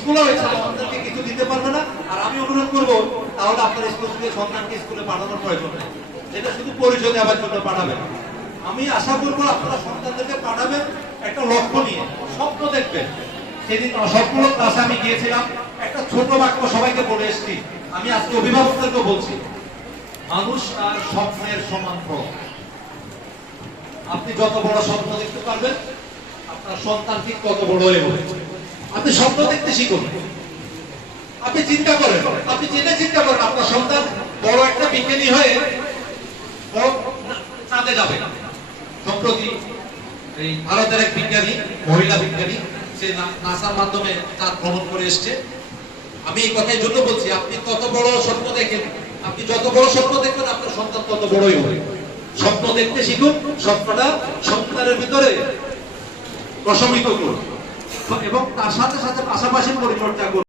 স্কুলে হয়েছে আমাদেরকে কিছু দিতে পারবে না। আর আমি অনুরোধ করব, তাহলে আপনার স্কুল থেকে সন্তানকে স্কুলে পাঠানোর প্রয়োজন নেই। এটা শুধু পরিচয় দেওয়ার জন্য পাঠাবেন। আমি আশা করব আপনারা সন্তানদেরকে পাঠাবেন একটা লক্ষ্য নিয়ে, স্বপ্ন দেখবেন। সেদিন সবগুলো ক্লাসে আমি গিয়েছিলাম, একটা ছোট বাক্য সবাইকে বলে এসেছি। আমি আজকে অভিভাবকদেরকে বলছি, মানুষ আর স্বপ্নের সমান আপনি যত বড় স্বপ্ন দেখতে পারবেন, আপনার সন্তান ঠিক তত বড় হয়ে আপনি স্বপ্ন দেখতে শিখুন। আপনি চিন্তা করেন। আপনি যেটা চিন্তা করেন, আপনার সন্তান বড় একটা বিজ্ঞানী হয়ে চাঁদে যাবে। সম্প্রতি এই ভারতের এক বিজ্ঞানী, মহিলা বিজ্ঞানী, সে নাসার মাধ্যমে চাঁদ ভ্রমণ করে এসছে। আমি এই কথাই জন্য বলছি, আপনি তত বড় স্বপ্ন দেখেন, আপনি যত বড় স্বপ্ন দেখবেন, আপনার সন্তান তত বড়ই হবে। স্বপ্ন দেখতে শিখুন, স্বপ্নটা সন্তানের ভিতরে প্রশমিত করুন। এবং তার সাথে সাথে পাশাপাশি পরিচর্যা করুন।